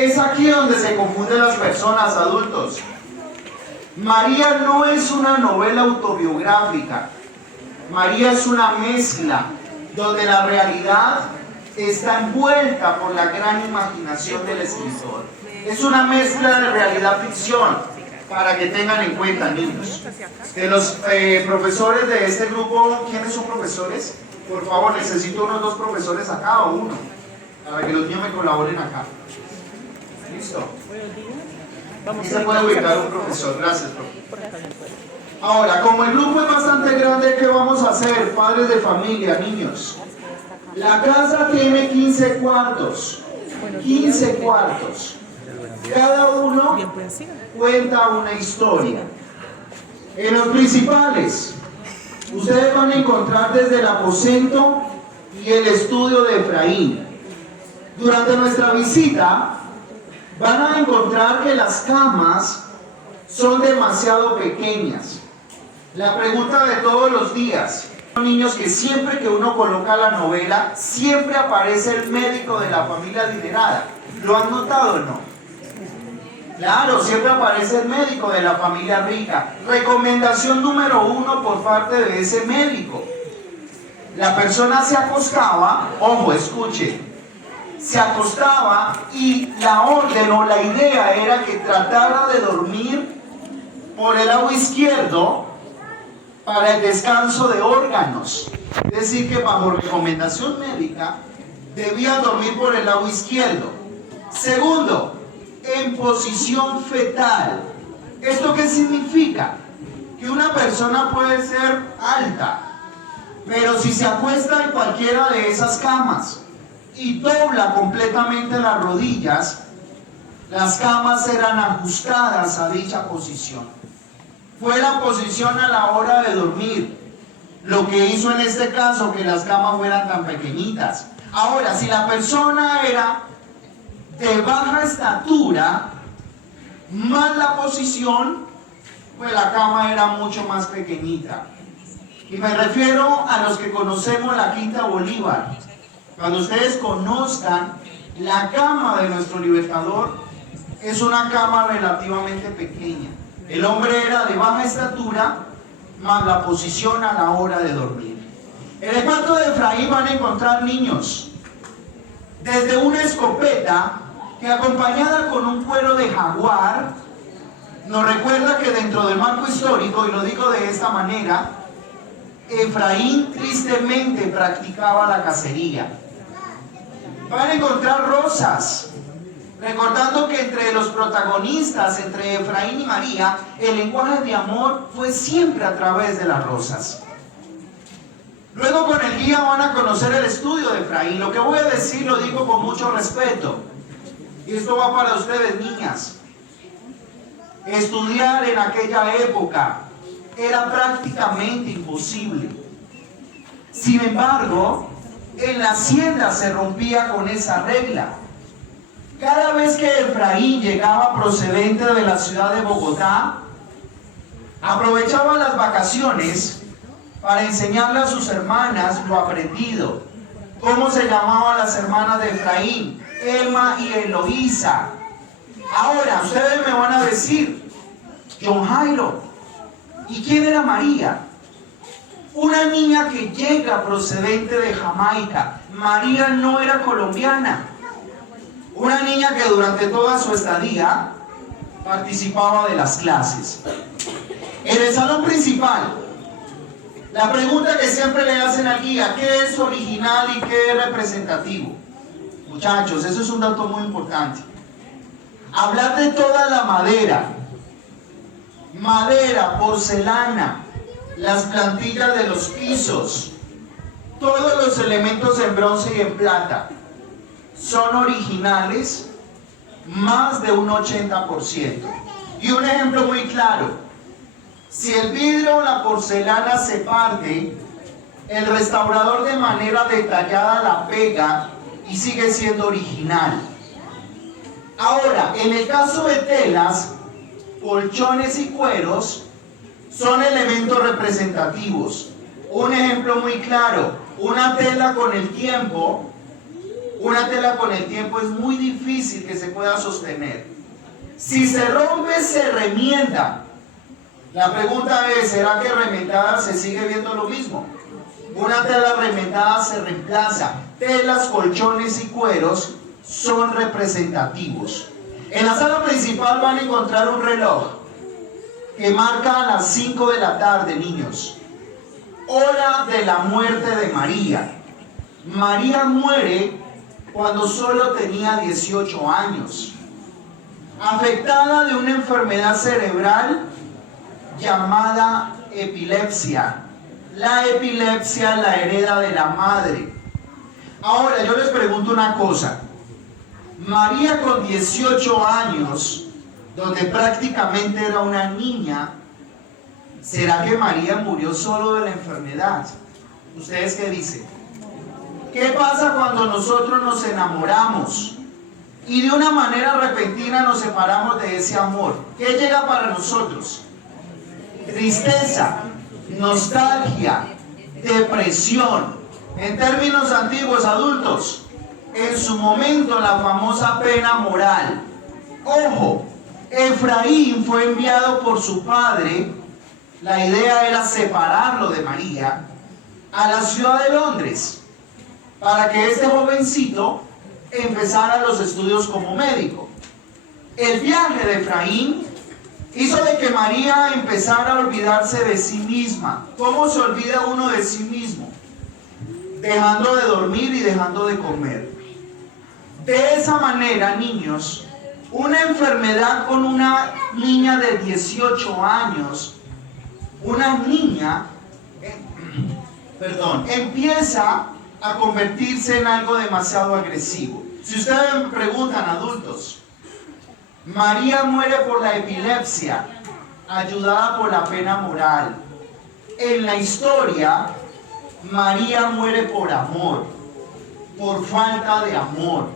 Es aquí donde se confunden las personas, adultos. María no es una novela autobiográfica. María es una mezcla donde la realidad está envuelta por la gran imaginación del escritor. Es una mezcla de realidad-ficción, para que tengan en cuenta, niños. De los profesores de este grupo, ¿quiénes son profesores? Por favor, necesito unos 2 profesores acá o uno, para que los niños me colaboren acá. ¿Listo? Aquí se puede ubicar un profesor. Gracias, profesor. Ahora, como el grupo es bastante grande, ¿qué vamos a hacer, padres de familia, niños? La casa tiene 15 cuartos. 15 cuartos. Cada uno cuenta una historia. En los principales, ustedes van a encontrar desde el aposento y el estudio de Efraín. Durante nuestra visita, van a encontrar que las camas son demasiado pequeñas. La pregunta de todos los días, niños, que siempre que uno coloca la novela, siempre aparece el médico de la familia adinerada. ¿Lo han notado o no? Claro, siempre aparece el médico de la familia rica. Recomendación número 1 por parte de ese médico. La persona se acostaba, ojo, escuche, se acostaba y la orden o la idea era que tratara de dormir por el lado izquierdo para el descanso de órganos. Es decir, que bajo recomendación médica debía dormir por el lado izquierdo. Segundo, en posición fetal. ¿Esto qué significa? Que una persona puede ser alta, pero si se acuesta en cualquiera de esas camas y dobla completamente las rodillas, las camas serán ajustadas a dicha posición. Fue la posición a la hora de dormir lo que hizo en este caso que las camas fueran tan pequeñitas. Ahora, si la persona era de baja estatura, más la posición, pues la cama era mucho más pequeñita. Y me refiero a los que conocemos la Quinta Bolívar. Cuando ustedes conozcan, la cama de nuestro Libertador es una cama relativamente pequeña. El hombre era de baja estatura, más la posición a la hora de dormir. En el cuarto de Efraín van a encontrar niños, desde una escopeta que, acompañada con un cuero de jaguar, nos recuerda que dentro del marco histórico, y lo digo de esta manera, Efraín tristemente practicaba la cacería. Van a encontrar rosas, recordando que entre los protagonistas, entre Efraín y María, el lenguaje de amor fue siempre a través de las rosas. Luego, con el guía van a conocer el estudio de Efraín. Lo que voy a decir lo digo con mucho respeto, y esto va para ustedes, niñas. Estudiar en aquella época era prácticamente imposible. Sin embargo, en la hacienda se rompía con esa regla. Cada vez que Efraín llegaba procedente de la ciudad de Bogotá, aprovechaba las vacaciones para enseñarle a sus hermanas lo aprendido. ¿Cómo se llamaban las hermanas de Efraín? Emma y Eloísa. Ahora, ustedes me van a decir, John Jairo, ¿y quién era María? Una niña que llega procedente de Jamaica. María no era colombiana. Una niña que durante toda su estadía participaba de las clases. En el salón principal, la pregunta que siempre le hacen al guía, ¿qué es original y qué es representativo? Muchachos, eso es un dato muy importante. Hablar de toda la madera, porcelana, las plantillas de los pisos, todos los elementos en bronce y en plata son originales, más de un 80%. Y un ejemplo muy claro: si el vidrio o la porcelana se parte, el restaurador de manera detallada la pega y sigue siendo original. Ahora, en el caso de telas, colchones y cueros, son elementos representativos. Un ejemplo muy claro: una tela con el tiempo Una tela con el tiempo es muy difícil que se pueda sostener. Si se rompe, se remienda. La pregunta es, ¿será que remendada se sigue viendo lo mismo? Una tela remendada se reemplaza. Telas, colchones y cueros son representativos. En la sala principal van a encontrar un reloj que marca a las 5 de la tarde, niños. Hora de la muerte de María. María muere cuando solo tenía 18 años, afectada de una enfermedad cerebral llamada epilepsia. La epilepsia la hereda de la madre. Ahora yo les pregunto una cosa. María con 18 años, donde prácticamente era una niña, ¿será que María murió solo de la enfermedad? ¿Ustedes qué dicen? ¿Qué pasa cuando nosotros nos enamoramos y de una manera repentina nos separamos de ese amor? ¿Qué llega para nosotros? Tristeza, nostalgia, depresión. En términos antiguos, adultos, en su momento la famosa pena moral. Ojo, Efraín fue enviado por su padre, la idea era separarlo de María, a la ciudad de Londres, para que este jovencito empezara los estudios como médico. El viaje de Efraín hizo de que María empezara a olvidarse de sí misma. ¿Cómo se olvida uno de sí mismo? Dejando de dormir y dejando de comer. De esa manera, niños, una enfermedad con una niña de 18 años, una niña, empieza a convertirse en algo demasiado agresivo. Si ustedes me preguntan, adultos, María muere por la epilepsia, ayudada por la pena moral. En la historia, María muere por amor, por falta de amor,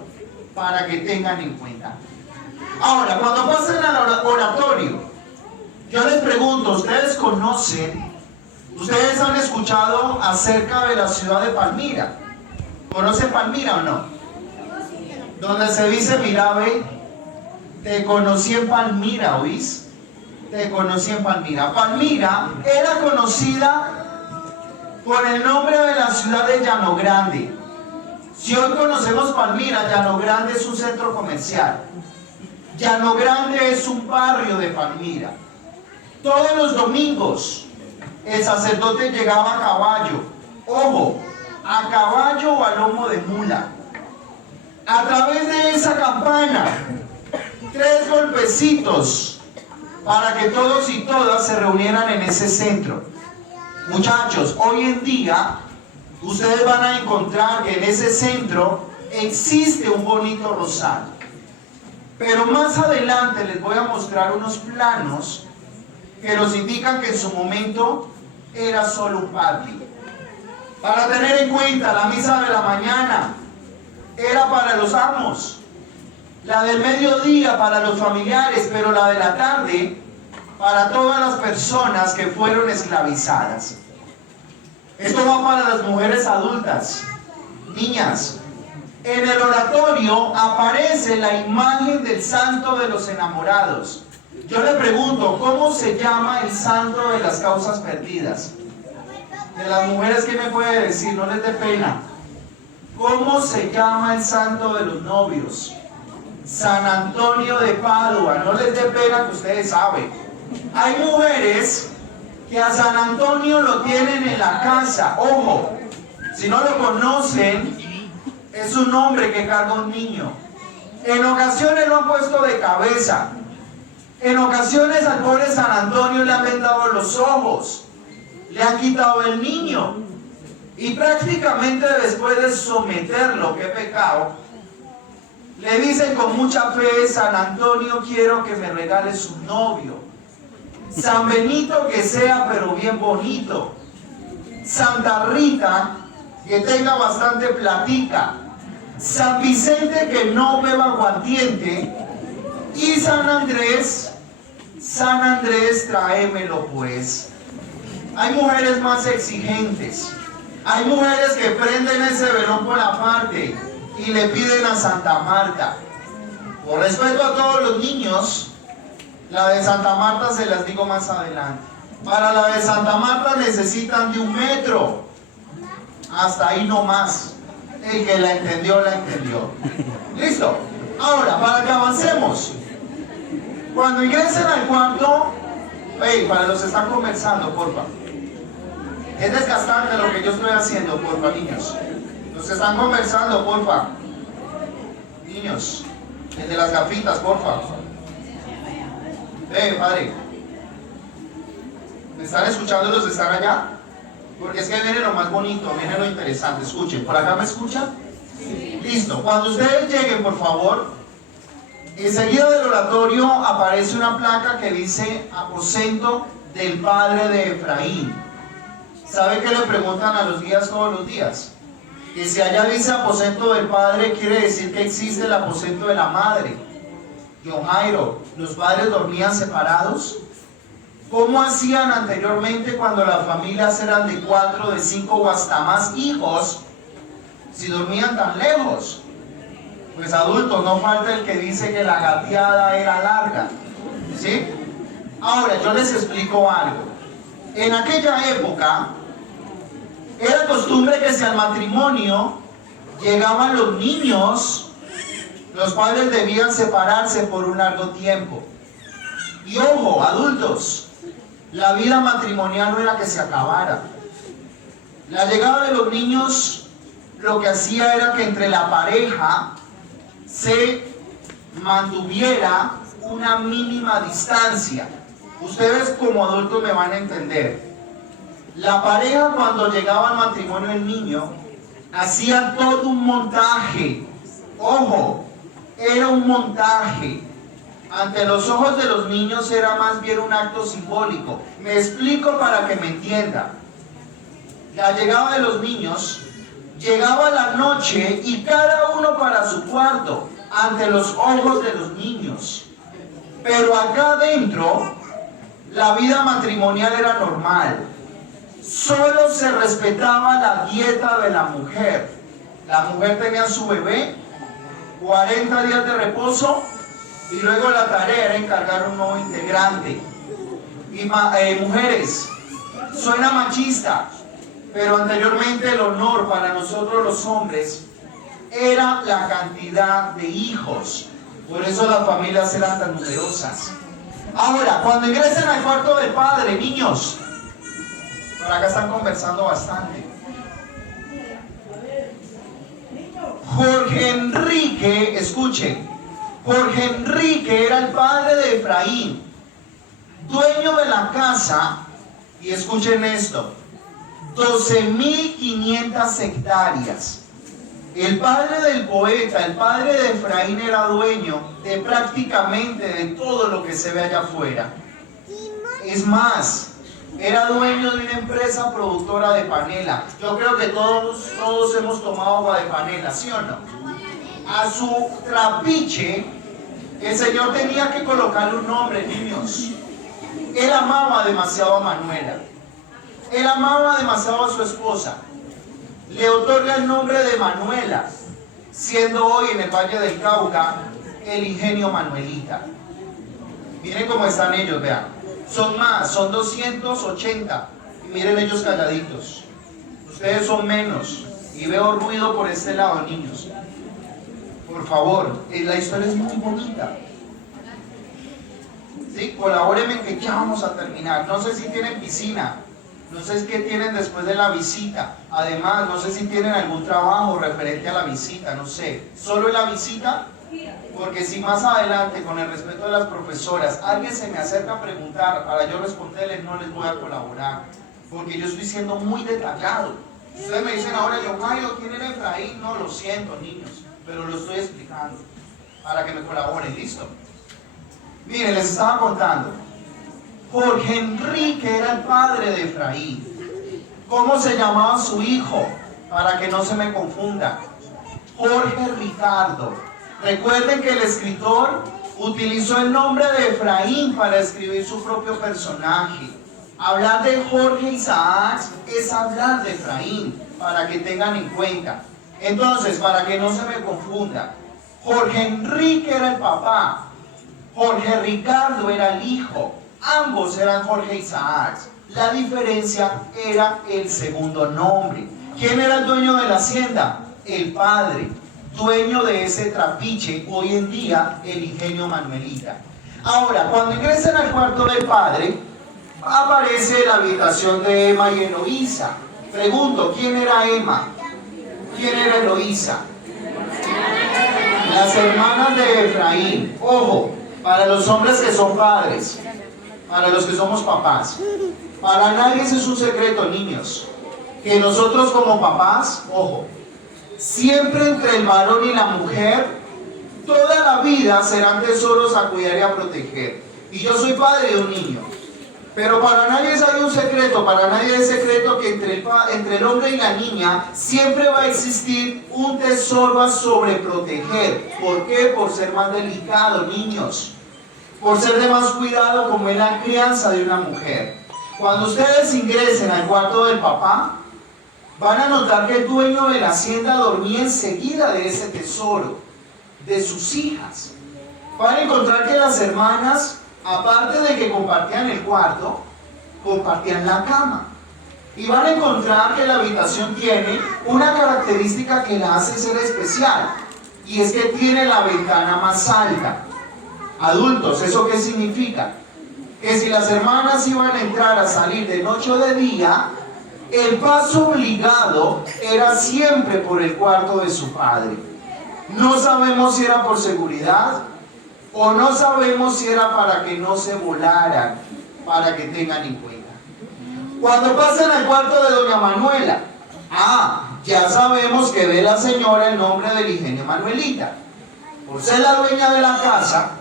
para que tengan en cuenta. Ahora, cuando pasen al oratorio, yo les pregunto, ¿ustedes conocen? ¿Ustedes han escuchado acerca de la ciudad de Palmira? ¿Conocen Palmira o no? Donde se dice, mira, ve, te conocí en Palmira, ¿oís? Te conocí en Palmira. Palmira era conocida por el nombre de la ciudad de Llano Grande. Si hoy conocemos Palmira, Llano Grande es un centro comercial. Llano Grande es un barrio de Palmira. Todos los domingos el sacerdote llegaba a caballo, ojo, a caballo o a lomo de mula. A través de esa campana, 3 golpecitos para que todos y todas se reunieran en ese centro. Muchachos, hoy en día ustedes van a encontrar que en ese centro existe un bonito rosal. Pero más adelante les voy a mostrar unos planos que nos indican que en su momento era solo un patio. Para tener en cuenta, la misa de la mañana era para los amos, la del mediodía para los familiares, pero la de la tarde para todas las personas que fueron esclavizadas. Esto va para las mujeres adultas, niñas. En el oratorio aparece la imagen del santo de los enamorados. Yo le pregunto, ¿cómo se llama el santo de las causas perdidas? De las mujeres, ¿qué me puede decir? No les dé pena. ¿Cómo se llama el santo de los novios? San Antonio de Padua. No les dé pena, que ustedes saben. Hay mujeres que a San Antonio lo tienen en la casa. Ojo, si no lo conocen, es un hombre que carga un niño. En ocasiones lo han puesto de cabeza. En ocasiones al pobre San Antonio le han vendado los ojos, le han quitado el niño, y prácticamente después de someterlo, qué pecado, le dicen con mucha fe: San Antonio, quiero que me regales un novio. San Benito, que sea pero bien bonito. Santa Rita, que tenga bastante platica. San Vicente, que no beba aguardiente. Y San Andrés, tráemelo pues. Hay mujeres más exigentes. Hay mujeres que prenden ese velón por aparte. y le piden a Santa Marta. Por respeto a todos los niños, la de Santa Marta se las digo más adelante. Para la de Santa Marta necesitan de 1 metro. Hasta ahí no más. El que la entendió, la entendió. ¿Listo? Ahora, para que avancemos. Cuando ingresen al cuarto, para los que están conversando, porfa. Es desgastante lo que yo estoy haciendo, porfa, niños. Los que están conversando, porfa. Niños, el de las gafitas, porfa. Padre. ¿Me están escuchando los que están allá? Porque es que viene lo más bonito, viene lo interesante. Escuchen, ¿por acá me escuchan? Sí. Listo. Cuando ustedes lleguen, por favor, enseguida del oratorio aparece una placa que dice aposento del padre de Efraín. ¿Sabe qué le preguntan a los guías todos los días? Que si allá dice aposento del padre, quiere decir que existe el aposento de la madre. Don Jairo, ¿los padres dormían separados? ¿Cómo hacían anteriormente cuando las familias eran de 4, de 5 o hasta más hijos, si dormían tan lejos? Pues adultos, no falta el que dice que la gateada era larga, ¿sí? Ahora, yo les explico algo. En aquella época, era costumbre que si al matrimonio llegaban los niños, los padres debían separarse por un largo tiempo. Y ojo, adultos, la vida matrimonial no era que se acabara. La llegada de los niños lo que hacía era que entre la pareja se mantuviera una mínima distancia. Ustedes como adultos me van a entender. La pareja, cuando llegaba al matrimonio del niño, hacía todo un montaje. Ojo, era un montaje. Ante los ojos de los niños era más bien un acto simbólico. Me explico para que me entienda. La llegada de los niños, llegaba la noche y cada uno para su cuarto, ante los ojos de los niños. Pero acá adentro, la vida matrimonial era normal. Solo se respetaba la dieta de la mujer. La mujer tenía su bebé, 40 días de reposo, y luego la tarea era encargar un nuevo integrante. Y mujeres, suena machista, pero anteriormente el honor para nosotros los hombres era la cantidad de hijos. Por eso las familias eran tan numerosas. Ahora, cuando ingresen al cuarto del padre, niños, por acá están conversando bastante. Jorge Enrique, escuchen, Jorge Enrique era el padre de Efraín, dueño de la casa, y escuchen esto, 12.500 hectáreas. El padre del poeta, el padre de Efraín, era dueño de prácticamente de todo lo que se ve allá afuera. Es más, era dueño de una empresa productora de panela. Yo creo que todos hemos tomado agua de panela, ¿sí o no? A su trapiche, el señor tenía que colocarle un nombre, niños. Él amaba demasiado a Manuela. Él amaba demasiado a su esposa. Le otorga el nombre de Manuela, siendo hoy en el Valle del Cauca el ingenio Manuelita. Miren cómo están ellos, vean. Son más, son 280. Y miren ellos calladitos. Ustedes son menos. Y veo ruido por este lado, niños. Por favor, la historia es muy bonita. ¿Sí? Colabórenme que ya vamos a terminar. No sé si tienen piscina. No sé qué tienen después de la visita. Además, no sé si tienen algún trabajo referente a la visita. No sé. ¿Solo en la visita? Porque si más adelante, con el respeto de las profesoras, alguien se me acerca a preguntar para yo responderles, no les voy a colaborar. Porque yo estoy siendo muy detallado. Ustedes me dicen ahora, yo, Jairo, ¿quién era Efraín? No, lo siento, niños, pero lo estoy explicando para que me colaboren. ¿Listo? Miren, les estaba contando. Jorge Enrique era el padre de Efraín. ¿Cómo se llamaba su hijo? Para que no se me confunda. Jorge Ricardo. Recuerden que el escritor utilizó el nombre de Efraín para escribir su propio personaje. Hablar de Jorge Isaac es hablar de Efraín, para que tengan en cuenta. Entonces, para que no se me confunda, Jorge Enrique era el papá, Jorge Ricardo era el hijo, ambos eran Jorge Isaac. La diferencia era el segundo nombre. ¿Quién era el dueño de la hacienda? El padre, dueño de ese trapiche, hoy en día el ingenio Manuelita. Ahora, cuando ingresan al cuarto del padre, aparece la habitación de Emma y Eloísa. Pregunto, ¿quién era Emma? ¿Quién era Eloísa? Las hermanas de Efraín. Ojo, para los hombres que son padres, para los que somos papás, para nadie ese es un secreto, niños, que nosotros como papás, ojo, siempre entre el varón y la mujer, toda la vida serán tesoros a cuidar y a proteger. Y yo soy padre de un niño, pero para nadie hay un secreto, para nadie es secreto que entre el hombre y la niña siempre va a existir un tesoro a sobreproteger. ¿Por qué? Por ser más delicado, niños, por ser de más cuidado como en la crianza de una mujer. Cuando ustedes ingresen al cuarto del papá, van a notar que el dueño de la hacienda dormía enseguida de ese tesoro, de sus hijas. Van a encontrar que las hermanas, aparte de que compartían el cuarto, compartían la cama. Y van a encontrar que la habitación tiene una característica que la hace ser especial, y es que tiene la ventana más alta. Adultos, ¿eso qué significa? Que si las hermanas iban a entrar a salir de noche o de día, el paso obligado era siempre por el cuarto de su padre. No sabemos si era por seguridad o no sabemos si era para que no se volaran, para que tengan en cuenta. Cuando pasan al cuarto de doña Manuela, ya sabemos que ve la señora el nombre del ingenio Manuelita. Por ser la dueña de la casa,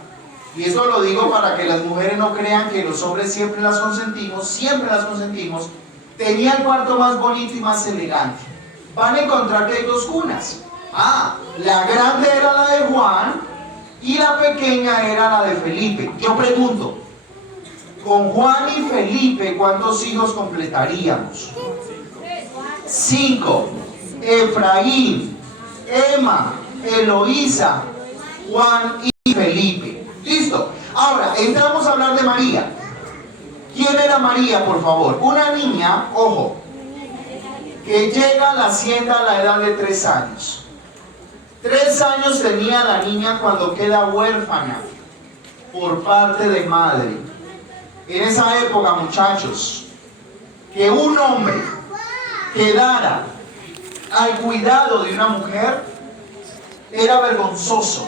y esto lo digo para que las mujeres no crean que los hombres siempre las consentimos, tenía el cuarto más bonito y más elegante. Van a encontrar que hay dos cunas. La grande era la de Juan y la pequeña era la de Felipe. Yo pregunto, con Juan y Felipe, ¿cuántos hijos completaríamos? 5. Efraín, Emma, Eloísa, Juan y Felipe. ¿Listo? Ahora, entramos a hablar de María. ¿Quién era María, por favor? Una niña, ojo, que llega a la hacienda a la edad de 3 años. 3 años tenía la niña cuando queda huérfana por parte de madre. En esa época, muchachos, que un hombre quedara al cuidado de una mujer era vergonzoso.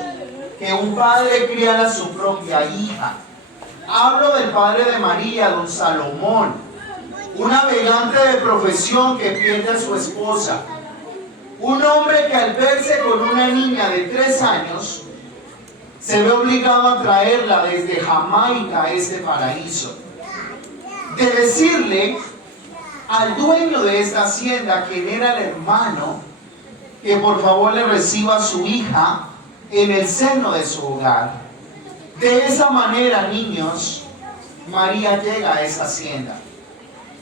Que un padre criara a su propia hija. Hablo del padre de María, don Salomón, un navegante de profesión que pierde a su esposa. Un hombre que al verse con una niña de 3 años, se ve obligado a traerla desde Jamaica a este paraíso. De decirle al dueño de esta hacienda, quien era el hermano, que por favor le reciba a su hija en el seno de su hogar. De esa manera, niños, María llega a esa hacienda.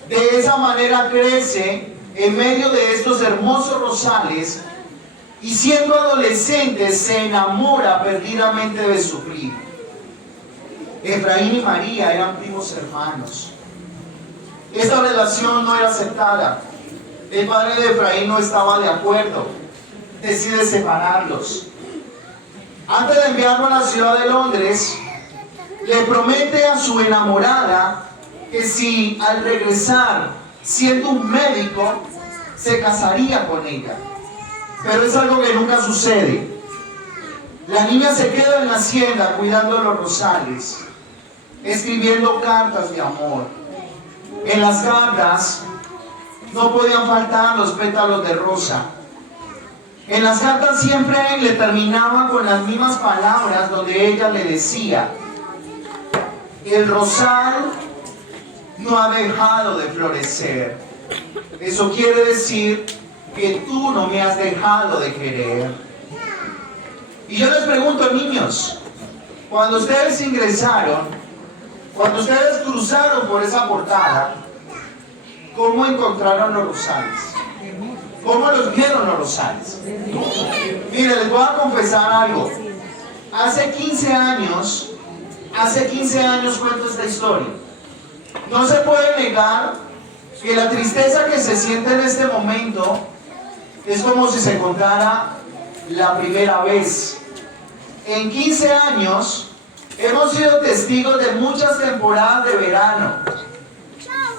De esa manera crece en medio de estos hermosos rosales y siendo adolescente se enamora perdidamente de su primo. Efraín y María eran primos hermanos. Esta relación no era aceptada. El padre de Efraín no estaba de acuerdo. Decide separarlos. Antes de enviarlo a la ciudad de Londres, le promete a su enamorada que si al regresar, siendo un médico, se casaría con ella. Pero es algo que nunca sucede. La niña se queda en la hacienda cuidando los rosales, escribiendo cartas de amor. En las cartas no podían faltar los pétalos de rosa. En las cartas siempre le terminaba con las mismas palabras donde ella le decía: el rosal no ha dejado de florecer. Eso quiere decir que tú no me has dejado de querer. Y yo les pregunto, niños, cuando ustedes ingresaron, cuando ustedes cruzaron por esa portada, ¿cómo encontraron los rosales? ¿Cómo los vieron los rosales? Mire, les voy a confesar algo. Hace 15 años cuento esta historia. No se puede negar que la tristeza que se siente en este momento es como si se contara la primera vez. En 15 años hemos sido testigos de muchas temporadas de verano,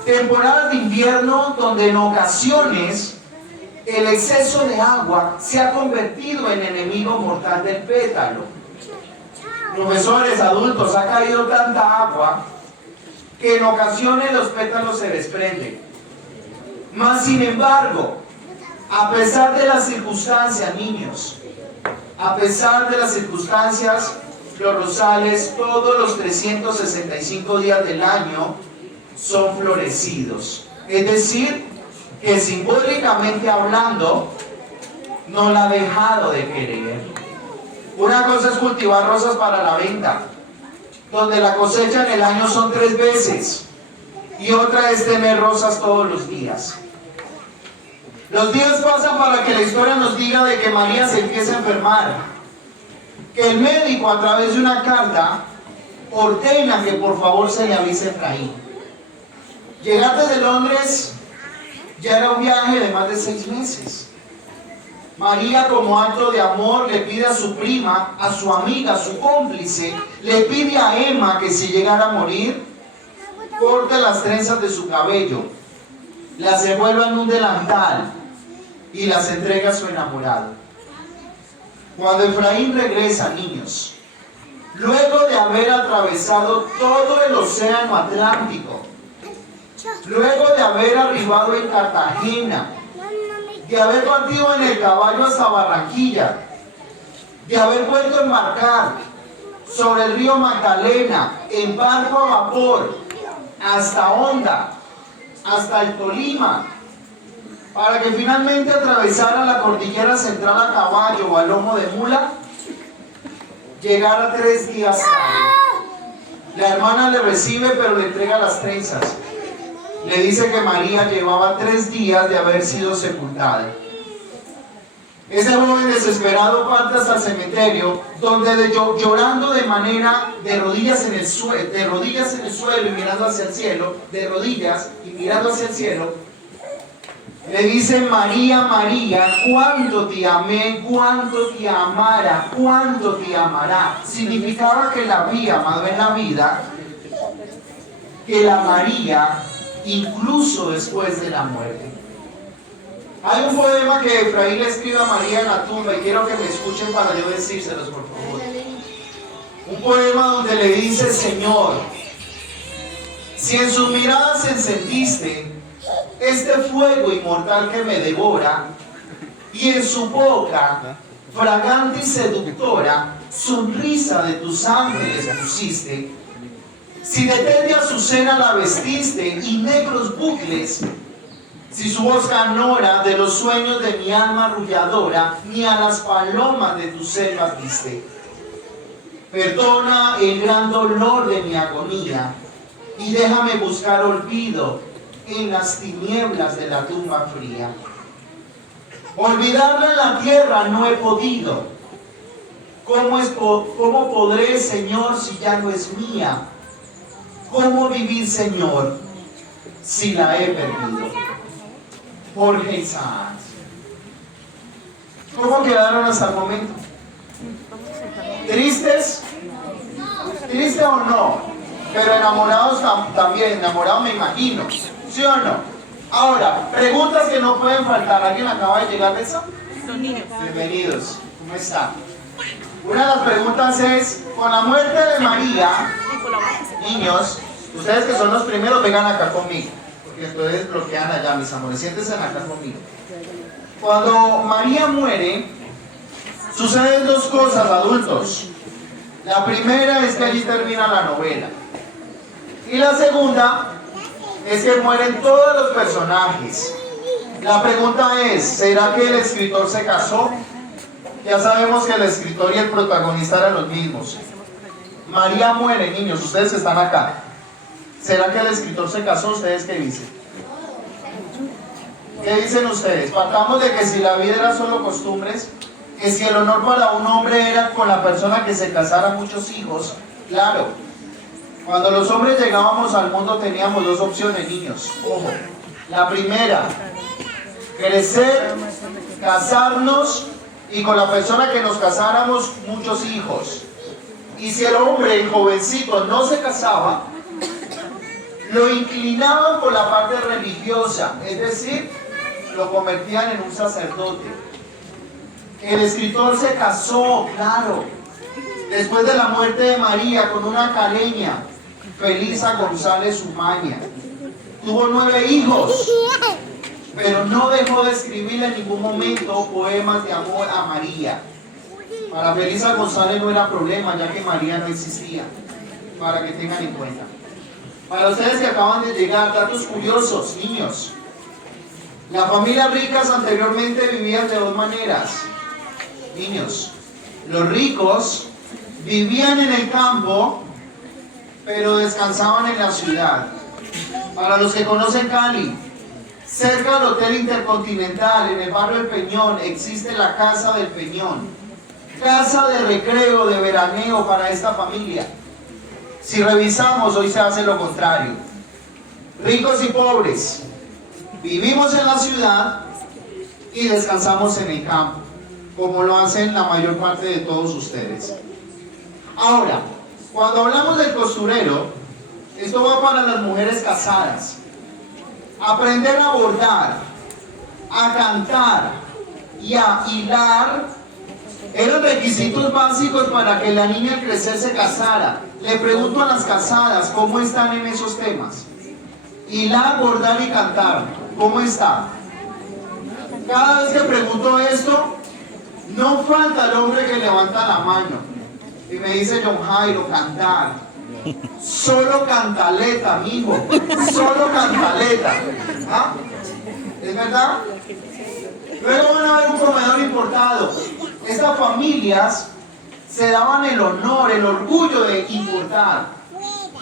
temporadas de invierno donde en ocasiones el exceso de agua se ha convertido en enemigo mortal del pétalo. Profesores, adultos, ha caído tanta agua que en ocasiones los pétalos se desprenden. Mas sin embargo, a pesar de las circunstancias, niños, a pesar de las circunstancias, los rosales todos los 365 días del año son florecidos. Es decir, que simbólicamente hablando, no la ha dejado de querer. Una cosa es cultivar rosas para la venta, donde la cosecha en el año son 3 veces, y otra es tener rosas todos los días. Los días pasan para que la historia nos diga de que María se empieza a enfermar, que el médico a través de una carta ordena que por favor se le avise a Efraín. Llegar desde Londres ya era un viaje de más de 6 meses. María, como acto de amor, le pide a su prima, a su amiga, a su cómplice, le pide a Emma que si llegara a morir, corte las trenzas de su cabello, las envuelva en un delantal y las entrega a su enamorado. Cuando Efraín regresa, niños, luego de haber atravesado todo el océano Atlántico, luego de haber arribado en Cartagena, de haber partido en el caballo hasta Barranquilla, de haber vuelto a embarcar sobre el río Magdalena en barco a vapor hasta Honda, hasta el Tolima, para que finalmente atravesara la cordillera central a caballo o a lomo de mula, llegara 3 días tarde. La hermana le recibe, pero le entrega las trenzas. Le dice que María llevaba 3 días de haber sido sepultada. Ese joven desesperado parte hasta el cementerio, donde llorando de rodillas en el suelo y mirando hacia el cielo, de rodillas y mirando hacia el cielo, le dice: María, María, cuánto te amé, cuánto te amara, cuánto te amará. Significaba que la había amado en la vida, que la amaría incluso después de la muerte. Hay un poema que Efraín le escribe a María en la tumba y quiero que me escuchen para yo decírselos, por favor. Un poema donde le dice: Señor, si en sus miradas encendiste este fuego inmortal que me devora, y en su boca, fragante y seductora, sonrisa de tus ángeles pusiste, si de tebia azucena la vestiste y negros bucles, si su voz canora de los sueños de mi alma arrulladora, ni a las palomas de tus selvas diste. Perdona el gran dolor de mi agonía y déjame buscar olvido en las tinieblas de la tumba fría. Olvidarla en la tierra no he podido. ¿Cómo podré, Señor, si ya no es mía? ¿Cómo vivir, Señor, si la he perdido? Jorge Isaac. ¿Cómo quedaron hasta el momento? ¿Tristes? ¿Triste o no? Pero enamorados también, enamorados me imagino. ¿Sí o no? Ahora, preguntas que no pueden faltar. ¿Alguien acaba de llegar de eso? Los niños. Bienvenidos. ¿Cómo están? Una de las preguntas es: con la muerte de María, niños, ustedes que son los primeros, vengan acá conmigo, porque ustedes bloquean allá, mis amores, siéntense acá conmigo. Cuando María muere, suceden 2 cosas, adultos. La primera es que allí termina la novela. Y la segunda es que mueren todos los personajes. La pregunta es: ¿será que el escritor se casó? Ya sabemos que el escritor y el protagonista eran los mismos. María muere, niños, ustedes que están acá. ¿Será que el escritor se casó? ¿Ustedes qué dicen? ¿Qué dicen ustedes? Partamos de que si la vida era solo costumbres, que si el honor para un hombre era con la persona que se casara muchos hijos, claro. Cuando los hombres llegábamos al mundo teníamos dos opciones, niños. Ojo. La primera, crecer, casarnos y con la persona que nos casáramos muchos hijos. Y si el hombre, el jovencito, no se casaba, lo inclinaban por la parte religiosa, es decir, lo convertían en un sacerdote. El escritor se casó, claro, después de la muerte de María con una caleña, Felisa González Umaña. Tuvo 9 hijos, pero no dejó de escribir en ningún momento poemas de amor a María. Para Felisa González no era problema, ya que María no existía, para que tengan en cuenta. Para ustedes que acaban de llegar, datos curiosos, niños. Las familias ricas anteriormente vivían de dos maneras. Niños, los ricos vivían en el campo, pero descansaban en la ciudad. Para los que conocen Cali, cerca del Hotel Intercontinental, en el barrio del Peñón, existe la Casa del Peñón. Casa de recreo, de veraneo para esta familia. Si revisamos, hoy se hace lo contrario. Ricos y pobres, vivimos en la ciudad y descansamos en el campo, como lo hacen la mayor parte de todos ustedes. Ahora, cuando hablamos del costurero, esto va para las mujeres casadas. Aprender a bordar, a cantar y a hilar eran requisitos básicos para que la niña al crecer se casara. Le pregunto a las casadas, ¿cómo están en esos temas? Hilar, bordar y cantar, ¿cómo está? Cada vez que pregunto esto, no falta el hombre que levanta la mano y me dice: John Jairo, cantar. Solo cantaleta, mijo. Solo cantaleta. ¿Ah? ¿Es verdad? Luego van a ver un comedor importado. Estas familias se daban el honor, el orgullo de importar.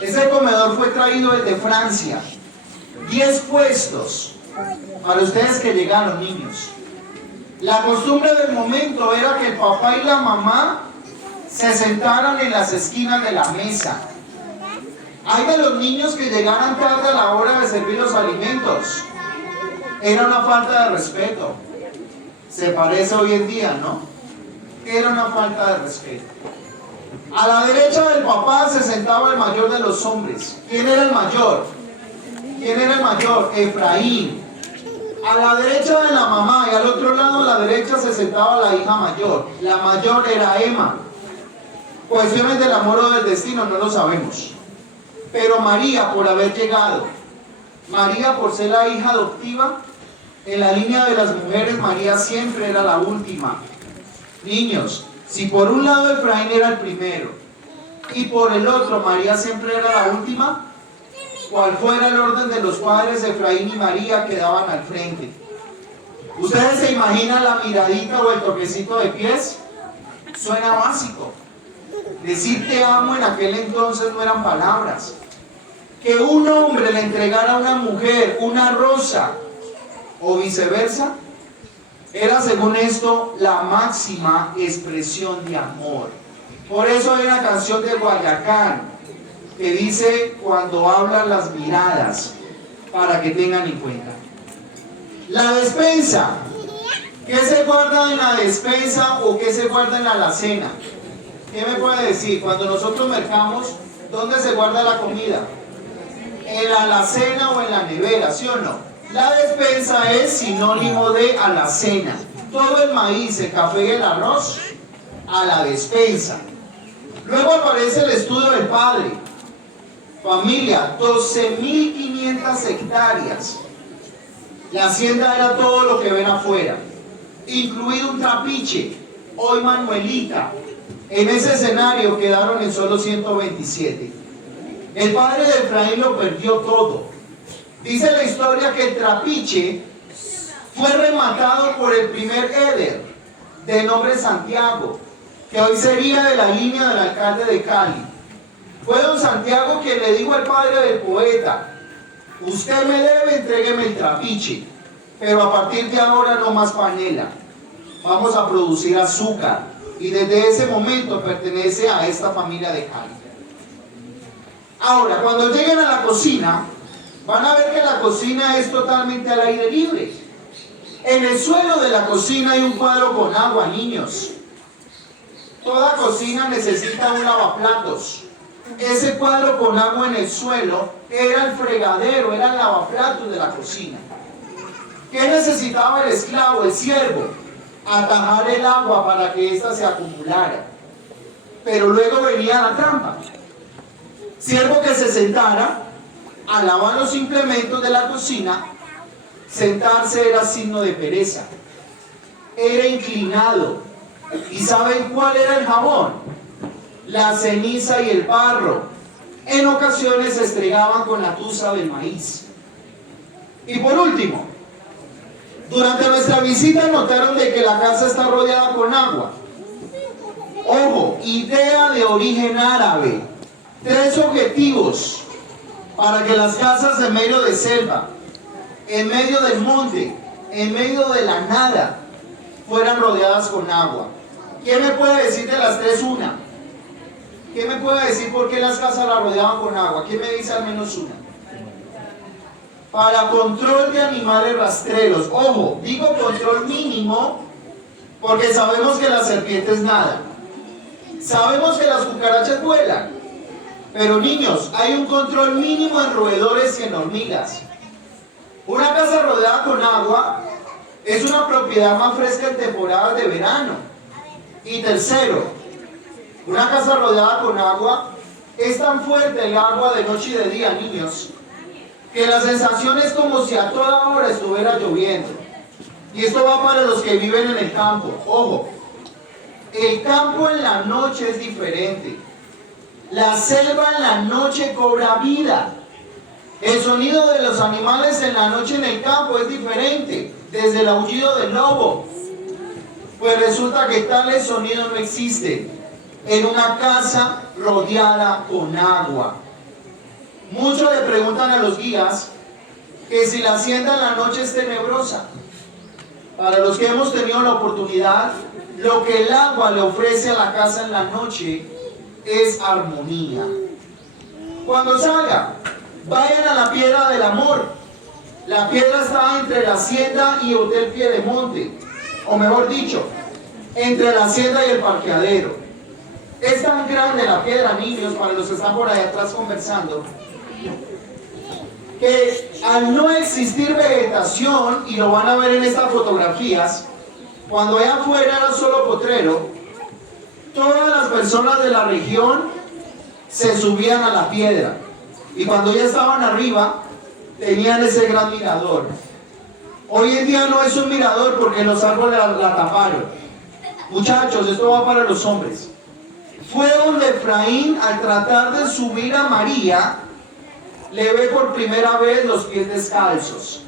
Ese comedor fue traído desde Francia. 10 puestos para ustedes que llegaron, niños. La costumbre del momento era que el papá y la mamá se sentaran en las esquinas de la mesa. Hay de los niños que llegaran tarde a la hora de servir los alimentos. Era una falta de respeto. Se parece hoy en día, ¿no? Era una falta de respeto. A la derecha del papá se sentaba el mayor de los hombres. ¿Quién era el mayor? ¿Quién era el mayor? Efraín. A la derecha de la mamá y al otro lado a la derecha se sentaba la hija mayor. La mayor era Emma. Cuestiones del amor o del destino no lo sabemos. Pero María, por haber llegado, María por ser la hija adoptiva, en la línea de las mujeres, María siempre era la última. Niños, si por un lado Efraín era el primero y por el otro María siempre era la última, cual fuera el orden de los padres, Efraín y María quedaban al frente. ¿Ustedes se imaginan la miradita o el toquecito de pies? Suena básico. Decir te amo en aquel entonces no eran palabras. Que un hombre le entregara a una mujer una rosa o viceversa, era según esto la máxima expresión de amor. Por eso hay una canción de Guayacán que dice: cuando hablan las miradas, para que tengan en cuenta. La despensa. ¿Qué se guarda en la despensa o qué se guarda en la alacena? ¿Qué me puede decir? Cuando nosotros mercamos, ¿dónde se guarda la comida? ¿En la alacena o en la nevera? ¿Sí o no? La despensa es sinónimo de alacena. Todo el maíz, el café y el arroz a la despensa. Luego aparece el estudio del padre. Familia, 12.500 hectáreas. La hacienda era todo lo que ven afuera, incluido un trapiche, hoy Manuelita. En ese escenario quedaron en solo 127. El padre de Efraín lo perdió todo. Dice la historia que el trapiche fue rematado por el primer éder, de nombre Santiago, que hoy sería de la línea del alcalde de Cali. Fue don Santiago quien le dijo al padre del poeta: usted me debe, entrégueme el trapiche. pero a partir de ahora no más panela. Vamos a producir azúcar. Y desde ese momento pertenece a esta familia de Cali. Ahora, cuando lleguen a la cocina, van a ver que la cocina es totalmente al aire libre. En el suelo de la cocina hay un cuadro con agua, niños. Toda cocina necesita un lavaplatos. Ese cuadro con agua en el suelo era el fregadero, era el lavaplatos de la cocina. ¿Qué necesitaba el esclavo, el siervo? Atajar el agua para que ésta se acumulara. Pero luego venía la trampa. Siervo que se sentara a lavar los implementos de la cocina. Sentarse era signo de pereza. Era inclinado. ¿Y saben cuál era el jabón? La ceniza y el barro. En ocasiones se estregaban con la tusa del maíz. Y por último, durante nuestra visita notaron de que la casa está rodeada con agua. Ojo, idea de origen árabe. 3 objetivos para que las casas en medio de selva, en medio del monte, en medio de la nada, fueran rodeadas con agua. ¿Quién me puede decir de las 3 una? ¿Quién me puede decir por qué las casas las rodeaban con agua? ¿Quién me dice al menos una? Para control de animales rastreros. Ojo, digo control mínimo porque sabemos que las serpientes nadan. Sabemos que las cucarachas vuelan. Pero niños, hay un control mínimo en roedores y en hormigas. Una casa rodeada con agua es una propiedad más fresca en temporadas de verano. Y tercero, una casa rodeada con agua es tan fuerte el agua de noche y de día, niños, que la sensación es como si a toda hora estuviera lloviendo. Y esto va para los que viven en el campo. Ojo, el campo en la noche es diferente. La selva en la noche cobra vida. El sonido de los animales en la noche en el campo es diferente, desde el aullido del lobo. Pues resulta que tales sonidos no existen en una casa rodeada con agua. Muchos le preguntan a los guías que si la hacienda en la noche es tenebrosa. Para los que hemos tenido la oportunidad, lo que el agua le ofrece a la casa en la noche es armonía. Cuando salga, vayan a la Piedra del Amor. La piedra está entre la hacienda y Hotel Piedemonte, o mejor dicho, entre la hacienda y el parqueadero. Es tan grande la piedra, niños, para los que están por allá atrás conversando, que al no existir vegetación, y lo van a ver en estas fotografías, cuando allá afuera era solo potrero, todas las personas de la región se subían a la piedra, y cuando ya estaban arriba tenían ese gran mirador. Hoy en día no es un mirador porque los árboles la taparon. Muchachos, esto va para los hombres. Fue donde Efraín, al tratar de subir a María, le ve por primera vez los pies descalzos.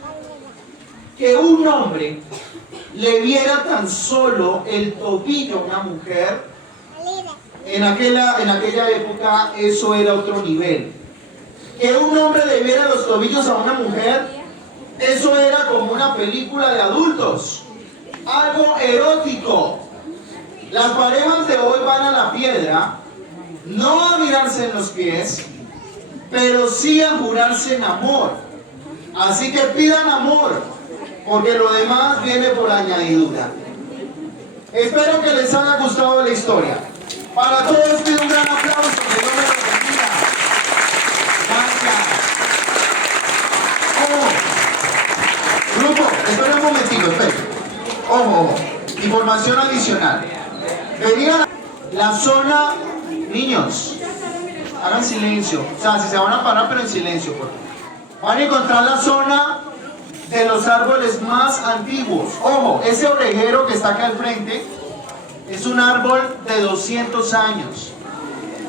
Que un hombre le viera tan solo el tobillo a una mujer, en aquella época eso era otro nivel. Que un hombre le viera los tobillos a una mujer, eso era como una película de adultos, algo erótico. Las parejas de hoy van a la piedra, no a mirarse en los pies, pero sí a jurarse en amor. Así que pidan amor, porque lo demás viene por añadidura. Espero que les haya gustado la historia. Para todos pido un gran aplauso, que Dios me los bendiga. Gracias. Ojo. Grupo, espera un momentito, espera. Ojo, información adicional. Venía la zona, niños, hagan silencio. O sea, si se van a parar, pero en silencio, por favor. Van a encontrar la zona de los árboles más antiguos. Ojo, ese orejero que está acá al frente es un árbol de 200 años.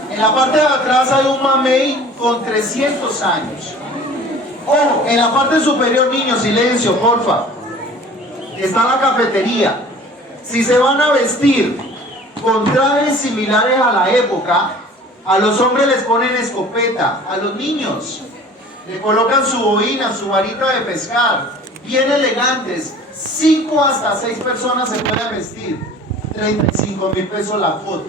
En la parte de atrás hay un mamey con 300 años. Ojo, en la parte superior, niños, silencio, porfa, está la cafetería. Si se van a vestir con trajes similares a la época, a los hombres les ponen escopeta, a los niños le colocan su boina, su varita de pescar, bien elegantes, 5 hasta 6 personas se pueden vestir, 35.000 pesos la foto.